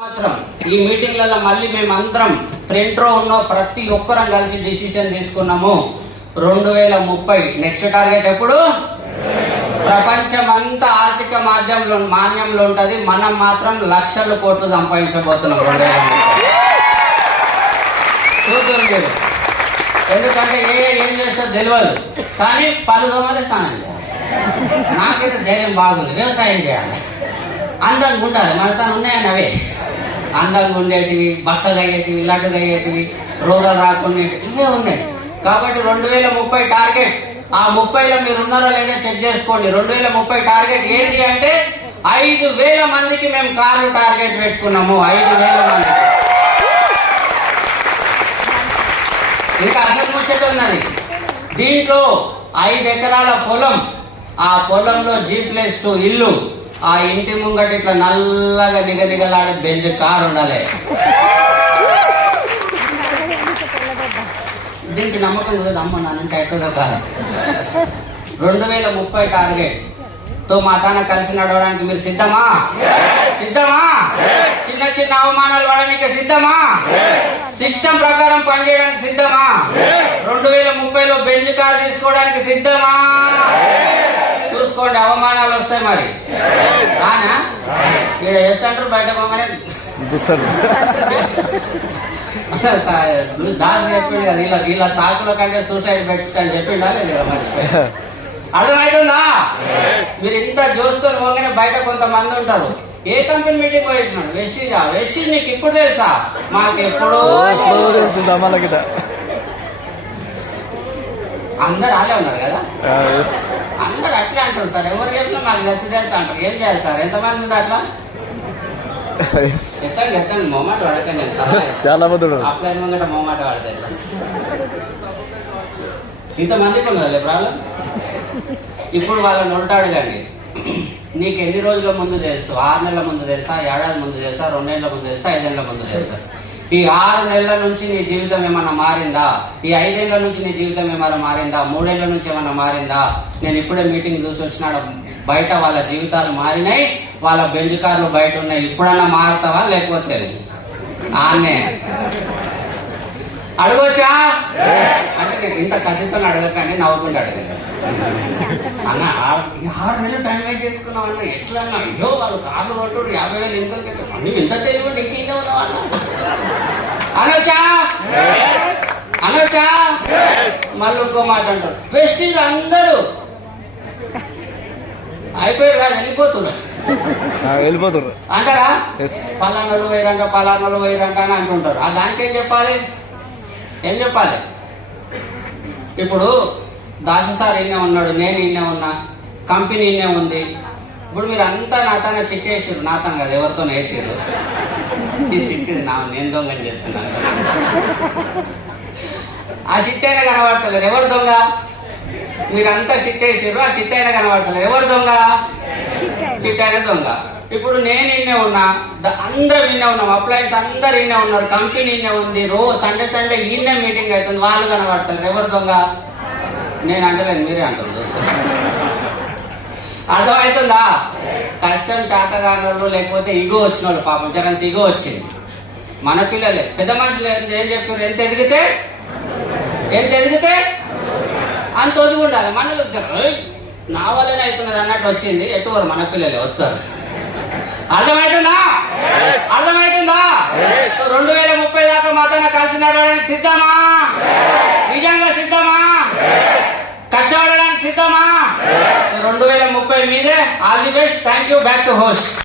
మాత్రం ఈ మీటింగ్లలో మళ్ళీ మేమందరం ఫ్రంట్ రో ఉన్న ప్రతి ఒక్కరం కలిసి డిసిషన్ తీసుకున్నాము. 2030 నెక్స్ట్ టార్గెట్ ఎప్పుడు? ప్రపంచమంతా ఆర్థిక మాన్యంలో ఉంటది, మనం మాత్రం లక్షల కోట్లు సంపాదించబోతున్నాం 2030. చూద్దాం మీరు, ఎందుకంటే ఏం చేస్తో తెలియదు, కానీ పలుదోమలే స్నానం చేయాలి. నాకైతే ధైర్యం బాగుంది, వ్యవసాయం చేయాలి, అందంగా ఉండాలి. మన తను ఉన్నాయని అవే అందంగా ఉండేటివి, బట్టగా అయ్యేటివి, లడ్డుగా అయ్యేటివి, రోగాలు రాకుండా ఇవే ఉన్నాయి. కాబట్టి 2030 టార్గెట్, ఆ 30లో మీరు ఉన్నారో లేదో చెక్ చేసుకోండి. 2030 టార్గెట్ ఏంటి అంటే 5,000 మందికి మేము కార్లు టార్గెట్ పెట్టుకున్నాము. 5,000 మందికి. ఇంకా అసలు ముచ్చట ఉన్నది. దీంట్లో 5 ఎకరాల పొలం, ఆ పొలంలో G+2 ఇల్లు, ఆ ఇంటి ముంగట ఇట్లా నల్లగా నిగనిగలాడే బెంజ్ కారు ఉండాలి. దీనికి నమ్మకం లేదు, అమ్మ నా నుంచి అవుతుందో కాదు. 2030 టార్గెట్ తో మా తాన కలిసి నడవడానికి మీరు సిద్ధమా? సిద్ధమా? చిన్న చిన్న అవమానాలు పడడానికి సిద్ధమా? సిస్టమ్ ప్రకారం పనిచేయడానికి సిద్ధమా? 2030లో బెంజ్ కార్ తీసుకోవడానికి సిద్ధమా? చూసుకోండి, అవమానాలు వస్తాయి మరి. రానా ఇక్కడ చేస్తాంటారు, బయట పోగానే దాని చెప్పిండు కదా, ఇలా సాకుల కంటే సూసైడ్ బెస్ట్ అని చెప్పిండా లేదు మర్చిపోయి. అర్థమవుతుందా? మీరు ఇంత చూసుకొని పోగానే బయట కొంతమంది ఉంటారు, ఏ కంపెనీ మీటింగ్ పోయించినాడు, వెస్టీజ్ నీకు ఇప్పుడు తెలుసా? మాకెప్పుడో అందరు అలా ఉన్నారు కదా, అందరు అట్లే అంటారు సార్. ఎవరు చెప్పినా మాకు తెలుసు అంటారు. ఏం చేయాలి సార్? ఎంతమంది ఉంది అట్లా? ఎత్తండి మొమాట వాడకండి. చాలా మంది అప్లై ముంగట మొమాట వాడతాయి. ఇంతమందికి ఉన్నది ప్రాబ్లం. ఇప్పుడు వాళ్ళని అడగండి, నీకు ఎన్ని రోజుల ముందు తెలుసు? 6 నెలల ముందు తెలుసా? ఏడాది ముందు తెలుసా? 2 ఏళ్ల ముందు తెలుసా? 5 ఏళ్ల ముందు తెలుసా? ఈ 6 నెలల నుంచి నీ జీవితం ఏమన్నా మారిందా? ఈ 5 ఏళ్ల నుంచి నీ జీవితం ఏమన్నా మారిందా? 3 ఏళ్ల నుంచి ఏమన్నా మారిందా? నేను ఇప్పుడే మీటింగ్ చూసి వచ్చినాడు, బయట వాళ్ళ జీవితాలు మారినాయి, వాళ్ళ బెంజ్ కార్లు బయట ఉన్నాయి. ఇప్పుడన్నా మారుతావా లేకపోతే ఆనే అడగొచ్చా? అంటే నేను ఇంత కసితో అడగకండి, నవ్వుకుంటూ అడగండి. అన్న 6 నెలలు టైం వేస్ట్ చేసుకున్నావు అన్న, ఎట్లా అన్న? అయ్యో వాళ్ళు కార్లు కొట్టు 50,000 ఇన్కమ్ నువ్వు ఇంత తెలివి ఇంకేనే ఉన్నావు అన్న అనొచ్చా? అనొచ్చా? మళ్ళీ ఇంకో మాట అంటారు, వెస్టీజ్ అందరూ అయిపోయారు కదా, వెళ్ళిపోతున్నారు అంటారా? పలానాలు పోయిరంట, పలానాలు పోయిరంట అని అంటుంటారు. ఆ దానికేం చెప్పాలి? ఏం చెప్పాలి? ఇప్పుడు దాస సార్ ఇన్నే ఉన్నాడు, నేను ఇన్నే ఉన్నా, కంపెనీ ఇన్నే ఉంది. ఇప్పుడు మీరు అంతా నాతోనే చిట్ వేసారు, నాతను కదా ఎవరితో వేసారు. ఈ చిట్టు నేను దొంగని చెప్తున్నాను. ఆ చిట్ అయినా కనబడతలేరు, ఎవరు దొంగ? మీరంతా చిట్ వేసారు, ఆ చిట్ అయినా కనబడతలేరు, ఎవరు దొంగ? చిట్ అయినా దొంగ. ఇప్పుడు నేను ఇన్నే ఉన్నా, అందరం ఇన్నే ఉన్నాం, అప్లయన్స్ అందరు ఇన్నే ఉన్నారు, కంపెనీ ఇన్నే ఉంది, సండే ఈయనే మీటింగ్ అవుతుంది, వాళ్ళు కనబడతారు, ఎవరు దొంగ? నేను అంటలేను, మీరే అంటారు. అర్థమవుతుందా? కష్టం చేతగానోళ్ళు లేకపోతే ఇగో వచ్చిన వాళ్ళు, పాపం జరంత ఇగో వచ్చింది. మన పిల్లలే పెద్ద మనుషులు ఏం చెప్పారు, ఎంత ఎదిగితే అంత ఒదిగి ఉండాలి. మనలో నా వల్లనే అవుతున్నది అన్నట్టు వచ్చింది, ఎటువరు మన పిల్లలే వస్తారు. అర్థమవుతుందా? 2030 దాకా మాత్రం కలిసి నడవడానికి సిద్ధమా? నిజంగా సిద్ధమా? కష్టపడడానికి సిద్ధమా? 2030 మీదే. All the best. Thank you. Back to host.